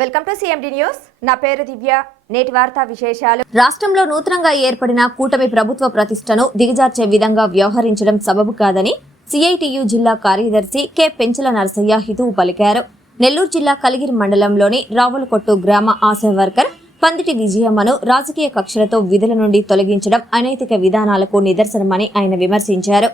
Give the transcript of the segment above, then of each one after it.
Welcome to CMD news నా పేరు దివ్య. నేటి వార్తా విశేషాలు. రాష్ట్రంలో నూతనంగా ఏర్పడిన కూటమి ప్రభుత్వ ప్రతిష్టను దిగజార్చే విధంగా వ్యవహరించడం సబబు కాదని సిఐటియు జిల్లా కార్యదర్శి కె. పెంచల నరసయ్య హితువు పలికారు. నెల్లూరు జిల్లా కలిగిరి మండలంలోని రావులకొట్టు గ్రామ ఆశా వర్కర్ పందిటి విజయమ్మను రాజకీయ కక్షలతో విధుల నుండి తొలగించడం అనైతిక విధానాలకు నిదర్శనమని ఆయన విమర్శించారు.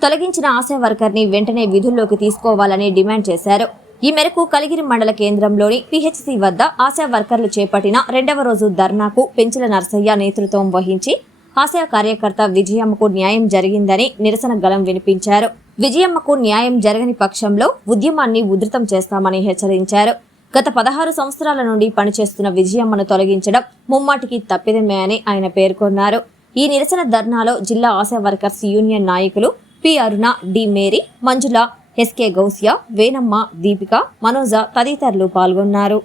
తొలగించిన ఆశా వర్కర్ని వెంటనే విధుల్లోకి తీసుకోవాలని డిమాండ్ చేశారు. ఈ మేరకు కలిగిరి మండల కేంద్రంలోని పిహెచ్సి వద్ద ఆశా వర్కర్లు చేపట్టిన రెండవ రోజు ధర్నాకు పెంచుల నర్సయ్య నేతృత్వం వహించి ఆశా కార్యకర్త విజయమ్మకు న్యాయం జరిగిందని నిరసన గలం వినిపించారు. విజయమ్మకు న్యాయం జరగని పక్షంలో ఉద్యమాన్ని ఉధృతం చేస్తామని హెచ్చరించారు. గత పదహారు సంవత్సరాల నుండి పనిచేస్తున్న విజయమ్మను తొలగించడం ముమ్మాటికి తప్పిదమే అని ఆయన పేర్కొన్నారు. ఈ నిరసన ధర్నాలో జిల్లా ఆశా వర్కర్స్ యూనియన్ నాయకులు P Aruna D Mary Manjula SK Gousia Venamma Deepika Manoja తదితరులు పాల్గొన్నారు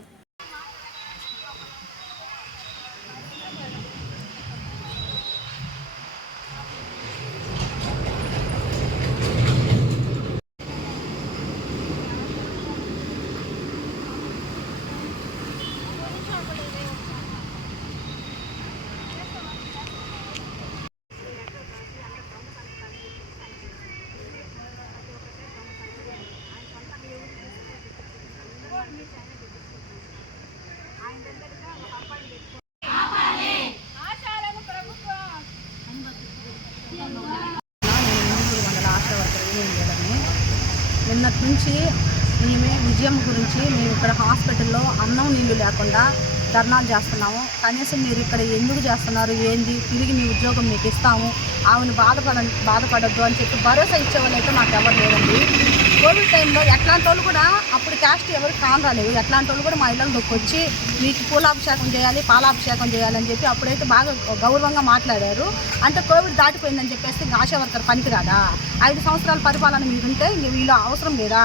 ఆశాలను ప్రభుత్వం నేను ఇందుకూరు మండల ఆశా వర్కర్ వేయండి నిన్నటి నుంచి మేమే విజయం గురించి మేము ఇక్కడ హాస్పిటల్లో అన్నం నీళ్ళు లేకుండా ధర్నాలు చేస్తున్నాము. కనీసం మీరు ఇక్కడ ఎందుకు చేస్తున్నారు ఏంది తిరిగి మీ ఉద్యోగం మీకు ఇస్తాము ఆమెను బాధపడ బాధపడద్దు అని చెప్పి భరోసా ఇచ్చే అయితే నాకు ఎవరు లేదండి కోవిడ్ టైంలో ఎట్లాంటి వాళ్ళు కూడా అప్పుడు క్యాస్ట్ ఎవరు కాన్ రాలేదు. ఎట్లాంటి వాళ్ళు కూడా మా ఇళ్ళని దొక్కొచ్చి మీకు పూలాభిషేకం చేయాలి పాలాభిషేకం చేయాలని చెప్పి అప్పుడైతే బాగా గౌరవంగా మాట్లాడారు. అంటే కోవిడ్ దాటిపోయిందని చెప్పేసి ఆశా వర్కర్ పనికిరాదా? ఐదు సంవత్సరాల పరిపాలన మీరు ఉంటే ఇంక వీళ్ళు అవసరం లేదా?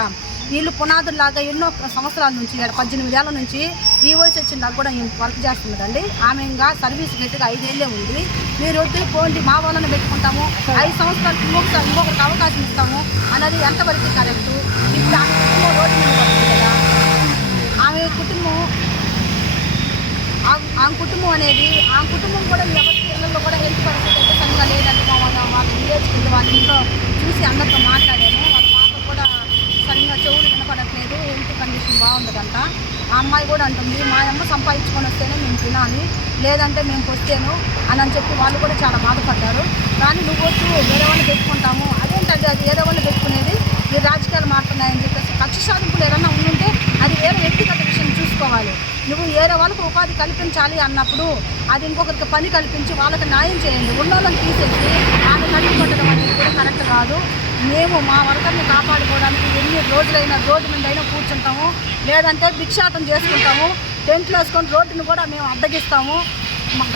వీళ్ళు పునాదుల్లాగా ఎన్నో సంవత్సరాల నుంచి పద్దెనిమిది ఏళ్ళ నుంచి ఈ వయసు వచ్చిన కూడా ఈమె వర్క్ చేస్తున్నదండి ఆమె ఇంకా సర్వీస్ గట్టిగా ఐదేళ్ళే ఉంది. మీరు వద్దు పోండి మా వాళ్ళని పెట్టుకుంటాము. ఐదు సంవత్సరాలు ఇంకొకసారి ఇంకొకరికి అవకాశం ఇస్తాము అన్నది ఎంతవరకు కరెక్ట్? ఇప్పుడు ఆమె కుటుంబం రోడ్డు మీద కదా. ఆమె కుటుంబం ఆ- కుటుంబం అనేది ఆ కుటుంబం కూడా ఎవరి పిల్లల్లో కూడా హెల్త్ పరిస్థితి అయితే సరిగ్గా లేదంటే మా వాళ్ళ వాళ్ళ వాళ్ళ ఇంట్లో చూసి అందరితో మాట్లాడి ఆ అమ్మాయి కూడా అంటుంది మా అమ్మ సంపాదించుకొని వస్తేనే మేము తినాలి లేదంటే మేము వస్తేను అని అని చెప్పి వాళ్ళు కూడా చాలా బాధపడ్డారు. కానీ నువ్వు వద్దు వేరే వాళ్ళు పెట్టుకుంటాము. అదేంటంటే అది వేరే వాళ్ళు పెట్టుకునేది ఈ రాజకీయాలు మాట్లాడినాయని చెప్పేసి కక్ష సాధింపులు ఏదన్నా ఉండుంటే అది వేరే వ్యక్తిగత విషయం చూసుకోవాలి. నువ్వు వేరే వాళ్ళకు ఉపాధి కల్పించాలి అన్నప్పుడు అది ఇంకొకరికి పని కల్పించి వాళ్ళకి న్యాయం చేయండి. ఉన్న వాళ్ళని తీసేసి ఆమె కట్టుకుంటడం అనేది కూడా కరెక్ట్ కాదు. మేము మా వర్కర్ని కాపాడుకోవడానికి ఎన్ని రోజులైనా రోడ్డు మీద అయినా కూర్చుంటాము లేదంటే భిక్షాటం చేసుకుంటాము టెంట్లు వేసుకొని రోడ్డుని కూడా మేము అడ్డగిస్తాము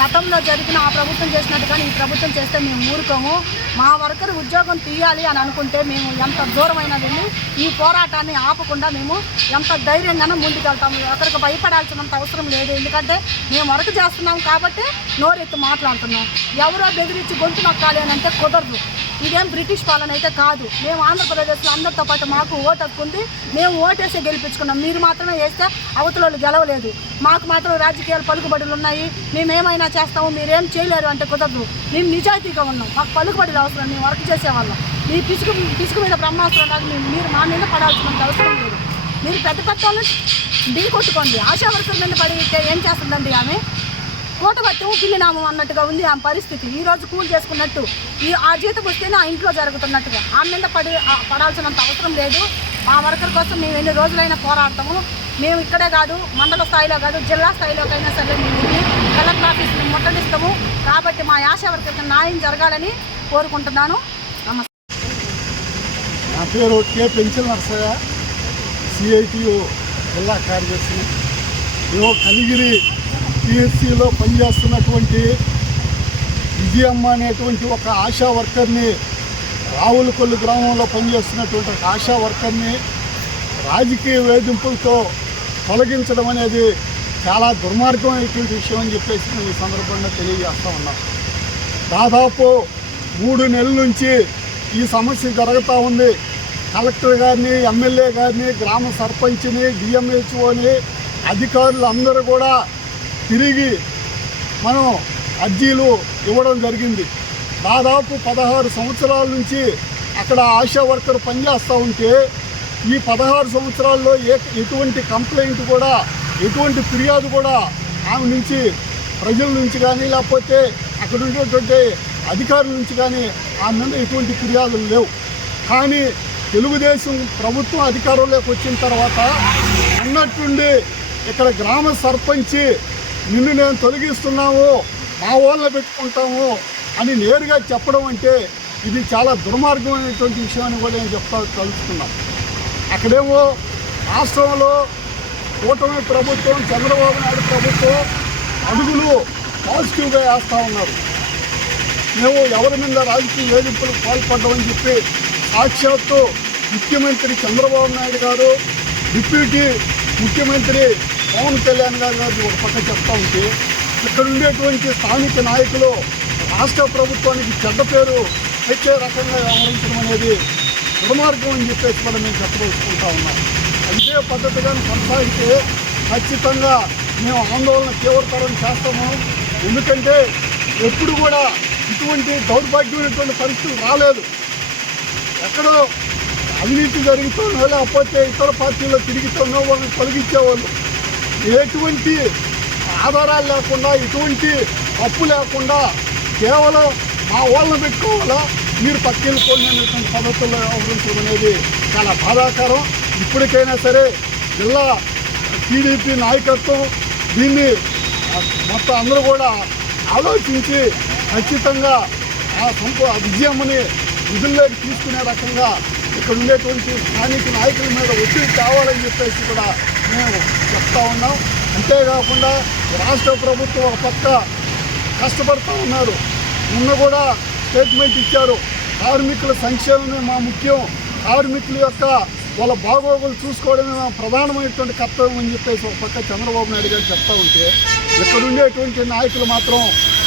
గతంలో జరిగిన ఆ ప్రభుత్వం చేసినట్టు కానీ ఈ ప్రభుత్వం చేస్తే మేము ఊరుకోము. మా వర్కర్ ఉద్యోగం తీయాలి అని అనుకుంటే మేము ఎంత దూరమైనా వెళ్ళి ఈ పోరాటాన్ని ఆపకుండా మేము ఎంత ధైర్యంగానే ముందుకెళ్తాము. ఒకరికి భయపడాల్సినంత అవసరం లేదు. ఎందుకంటే మేము వర్క్ చేస్తున్నాం కాబట్టి నోరెత్తి మాట్లాడుతున్నాం. ఎవరో బెదిరించి గొంతు నొక్కాలి అని అంటే కుదరదు. ఇదేం బ్రిటిష్ పాలన అయితే కాదు. మేము ఆంధ్రప్రదేశ్లో అందరితో పాటు మాకు ఓటు హక్కు ఉంది. మేము ఓటేసే గెలిపించుకున్నాం. మీరు మాత్రమే వేస్తే అవతల గెలవలేదు. మాకు మాత్రం రాజకీయాలు పలుకుబడులు ఉన్నాయి. మేమేమైనా చేస్తాము మీరేం చేయలేరు అంటే కుదరదు. మేము నిజాయితీగా ఉన్నాం. మాకు పలుకుబడులు అవసరం. మేము వర్క్ చేసేవాళ్ళం. మీ పిసుకు పిసుకు మీద బ్రహ్మాస్త్రం కాదు మీరు మా మీద పడాల్సినంత అవసరం లేదు. మీరు పెద్ద పెద్ద వాళ్ళని ఢీ కొట్టుకోండి. ఆశా వర్కర్ మీద పడితే ఏం చేస్తుందండి ఆమె? కూటబట్టము ఊపిల్లినాము అన్నట్టుగా ఉంది ఆ పరిస్థితి. ఈ రోజు కూల్ చేసుకున్నట్టు ఈ ఆ జీతం వస్తేనే ఆ ఇంట్లో జరుగుతున్నట్టుగా. ఆమె మీద పడి పడాల్సినంత అవసరం లేదు. మా వర్కర్ కోసం మేము ఎన్ని రోజులైనా పోరాడతాము. మేము ఇక్కడే కాదు మండల స్థాయిలో కాదు జిల్లా స్థాయిలోకైనా సరే మేము కలెక్టర్ ఆఫీస్ని ముట్టడిస్తాము. కాబట్టి మా యాశ వర్కర్కి న్యాయం జరగాలని కోరుకుంటున్నాను. నమస్తే. నా పేరు కె పెంచల నరసయ్య సిఐటియు జిల్లా కార్యదర్శి. మేము కలిగిరి పిహెచ్సిలో పనిచేస్తున్నటువంటి విజయమ్మ అనేటువంటి ఒక ఆశా వర్కర్ని రావులకొల్లు గ్రామంలో పనిచేస్తున్నటువంటి ఒక ఆశా వర్కర్ని రాజకీయ వేధింపులతో తొలగించడం అనేది చాలా దుర్మార్గమైనటువంటి విషయం అని చెప్పేసి మేము ఈ సందర్భంగా తెలియజేస్తూ ఉన్నాం. దాదాపు మూడు నెలల నుంచి ఈ సమస్య జరుగుతూ ఉంది. కలెక్టర్ గారిని ఎమ్మెల్యే గారిని గ్రామ సర్పంచ్ని డిఎంహెచ్ఓని అధికారులు అందరూ కూడా తిరిగి మనం అర్జీలు ఇవ్వడం జరిగింది. దాదాపు పదహారు సంవత్సరాల నుంచి అక్కడ ఆశా వర్కర్ పనిచేస్తూ ఉంటే ఈ పదహారు సంవత్సరాల్లో ఏ ఎటువంటి కంప్లైంట్ కూడా ఎటువంటి ఫిర్యాదు కూడా ఆమె నుంచి ప్రజల నుంచి కానీ లేకపోతే అక్కడ ఉండేటువంటి అధికారుల నుంచి కానీ ఆమె మీద ఎటువంటి ఫిర్యాదులు లేవు. కానీ తెలుగుదేశం ప్రభుత్వం అధికారంలోకి వచ్చిన తర్వాత అన్నట్టుండి ఇక్కడ గ్రామ సర్పంచి నిన్ను నేను తొలగిస్తున్నాము మా వాళ్ళని పెట్టుకుంటాము అని నేరుగా చెప్పడం అంటే ఇది చాలా దుర్మార్గమైనటువంటి విషయం అని కూడా నేను చెప్తా కలుస్తున్నాను అక్కడేమో రాష్ట్రంలో కూటమి ప్రభుత్వం చంద్రబాబు నాయుడు ప్రభుత్వం అడుగులు పాజిటివ్గా వేస్తూ ఉన్నారు. మేము ఎవరి మీద రాజకీయ వేధింపులకు పాల్పడ్డామని చెప్పి సాక్షాత్తు ముఖ్యమంత్రి చంద్రబాబు నాయుడు గారు డిప్యూటీ ముఖ్యమంత్రి పవన్ కళ్యాణ్ గారు ఒక పక్క చెప్తా ఉంటే ఇక్కడ ఉండేటువంటి స్థానిక నాయకులు రాష్ట్ర ప్రభుత్వానికి చెడ్డ పేరు తెచ్చే రకంగా వ్యవహరించడం అనేది దుర్మార్గం అని చెప్పేసి మనం మేము చెప్పదలుచుకుంటా ఉన్నాం. ఇదే పద్ధతిగా కొనసాగితే ఖచ్చితంగా మేము ఆందోళన తీవ్రతరం చేస్తాము. ఎందుకంటే ఎప్పుడు కూడా ఇటువంటి దౌర్భాగ్యమైనటువంటి పరిస్థితులు రాలేదు. ఎక్కడో అవినీతి జరుగుతుందో లేకపోతే ఇతర పార్టీల్లో తిరుగుతుందో వాళ్ళని తొలగించేవాళ్ళు ఎటువంటి ఆధారాలు లేకుండా ఎటువంటి అప్పు లేకుండా కేవలం మా వాళ్ళని పెట్టుకోవాలా? మీరు పక్కెళ్ళిపోండి అనేటువంటి పద్ధతుల్లో వ్యవహరించడం అనేది చాలా బాధాకరం. ఇప్పటికైనా సరే జిల్లా టీడీపీ నాయకత్వం దీన్ని మొత్తం అందరూ కూడా ఆలోచించి ఖచ్చితంగా ఆ సంప ఆ విజయమ్మని విధుల్లోకి తీసుకునే రకంగా ఇక్కడ ఉండేటువంటి స్థానిక నాయకుల మీద ఒత్తిడి కావాలని చెప్పేసి కూడా మేము చెప్తా ఉన్నాం. అంతేకాకుండా రాష్ట్ర ప్రభుత్వం ఒక పక్క కష్టపడుతూ ఉన్నారు. నిన్న కూడా స్టేట్మెంట్ ఇచ్చారు. కార్మికుల సంక్షేమమే మా ముఖ్యం. కార్మికుల యొక్క వాళ్ళ బాగోగులు చూసుకోవడమే మా ప్రధానమైనటువంటి కర్తవ్యం అని చెప్పేసి ఒక పక్క చంద్రబాబు నాయుడు గారు చెప్తా ఉంటే ఇక్కడ ఉండేటువంటి నాయకులు మాత్రం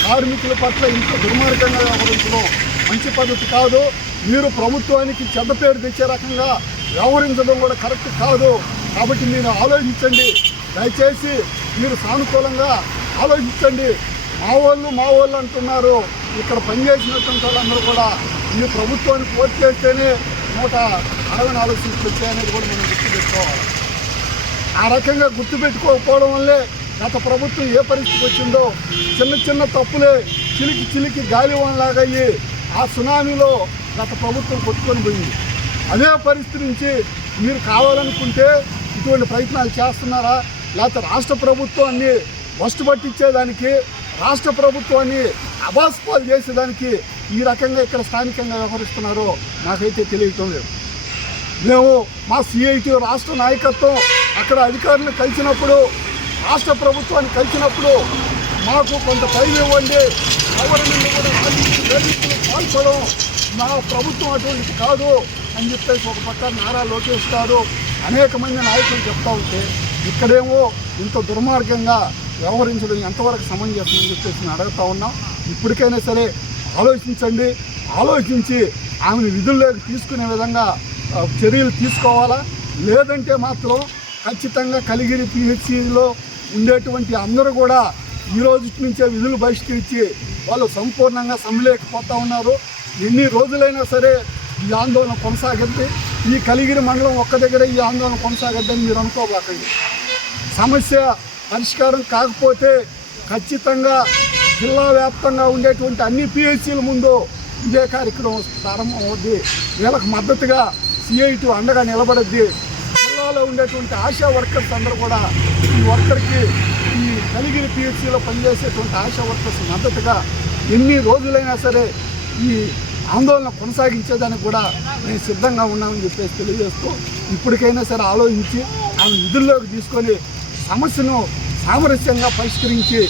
కార్మికుల పట్ల ఇంత దుర్మార్గంగా వ్యవహరించడం మంచి పద్ధతి కాదు. మీరు ప్రభుత్వానికి చెడ్డ పేరు తెచ్చే రకంగా వ్యవహరించడం కూడా కరెక్ట్ కాదు. కాబట్టి మీరు ఆలోచించండి. దయచేసి మీరు సానుకూలంగా ఆలోచించండి. మా వాళ్ళు మా వాళ్ళు అంటున్నారు. ఇక్కడ పనిచేసినటువంటి వాళ్ళందరూ కూడా ఈ ప్రభుత్వాన్ని ఓట్ చేస్తేనే నూట అరవై నాలుగు సీట్లు వచ్చాయనేది కూడా మనం గుర్తుపెట్టుకోవాలి ఆ రకంగా గుర్తుపెట్టుకోకపోవడం వల్లే గత ప్రభుత్వం ఏ పరిస్థితి వచ్చిందో చిన్న చిన్న తప్పులే చిలికి చిలికి గాలివానలాగా అయ్యి ఆ సునామీలో గత ప్రభుత్వం కొట్టుకొని పోయింది. అదే పరిస్థితి నుంచి మీరు కావాలనుకుంటే ఇటువంటి ప్రయత్నాలు చేస్తున్నారా? లేకపోతే రాష్ట్ర ప్రభుత్వాన్ని వస్తు పట్టించేదానికి రాష్ట్ర ప్రభుత్వాన్ని అబాస్పాలు చేసేదానికి ఈ రకంగా ఇక్కడ స్థానికంగా వ్యవహరిస్తున్నారో నాకైతే తెలియటం లేదు. మేము మా సిఐటి రాష్ట్ర నాయకత్వం అక్కడ అధికారులను కలిసినప్పుడు రాష్ట్ర ప్రభుత్వాన్ని కలిసినప్పుడు మాకు కొంత టైం ఇవ్వండి. ఎవరి కూడా పాల్పడం మా ప్రభుత్వం అటువంటిది కాదు అని చెప్పేసి ఒక పక్క నారా లోకేష్ గారు అనేక మంది నాయకులు చెప్తా ఉంటే ఇక్కడేమో ఇంత దుర్మార్గంగా వ్యవహరించడం ఎంతవరకు సమంజసం చెప్పేసి నేను అడుగుతా ఉన్నాం. ఇప్పటికైనా సరే ఆలోచించండి. ఆలోచించి ఆమెను విధుల్లోకి తీసుకునే విధంగా చర్యలు తీసుకోవాలా? లేదంటే మాత్రం ఖచ్చితంగా కలిగిరి పిహెచ్సిలో ఉండేటువంటి అందరూ కూడా ఈ రోజు నుంచే విధులు బహిష్కరించి వాళ్ళు సంపూర్ణంగా సమ్మిలేకపోతా ఉన్నారు. ఎన్ని రోజులైనా సరే ఈ ఆందోళన కొనసాగింది. ఈ కలిగిరి మండలం ఒక్క దగ్గర ఈ ఆందోళన కొనసాగద్దని మీరు అనుకోబాకండి. సమస్య పరిష్కారం కాకపోతే ఖచ్చితంగా జిల్లా వ్యాప్తంగా ఉండేటువంటి అన్ని పిహెచ్సిల ముందు ఇదే కార్యక్రమం ప్రారంభం అవుద్ది వీళ్ళకి మద్దతుగా సిఐటి అండగా నిలబడద్ది. జిల్లాలో ఉండేటువంటి ఆశా వర్కర్స్ అందరూ కూడా ఈ వర్కర్కి ఈ కలిగిరి పిహెచ్సిలో పనిచేసేటువంటి ఆశా వర్కర్స్ మద్దతుగా ఎన్ని రోజులైనా సరే ఈ ఆందోళన కొనసాగించేదానికి కూడా నేను సిద్ధంగా ఉన్నామని చెప్పేసి తెలియజేస్తూ ఇప్పటికైనా సరే ఆలోచించి ఆమె విధుల్లోకి తీసుకొని సమస్యను సామరస్యంగా పరిష్కరించి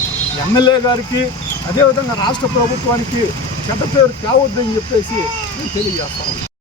ఎమ్మెల్యే గారికి అదేవిధంగా రాష్ట్ర ప్రభుత్వానికి చెడ్డ పేరు తేవద్దని చెప్పేసి నేను తెలియజేస్తాను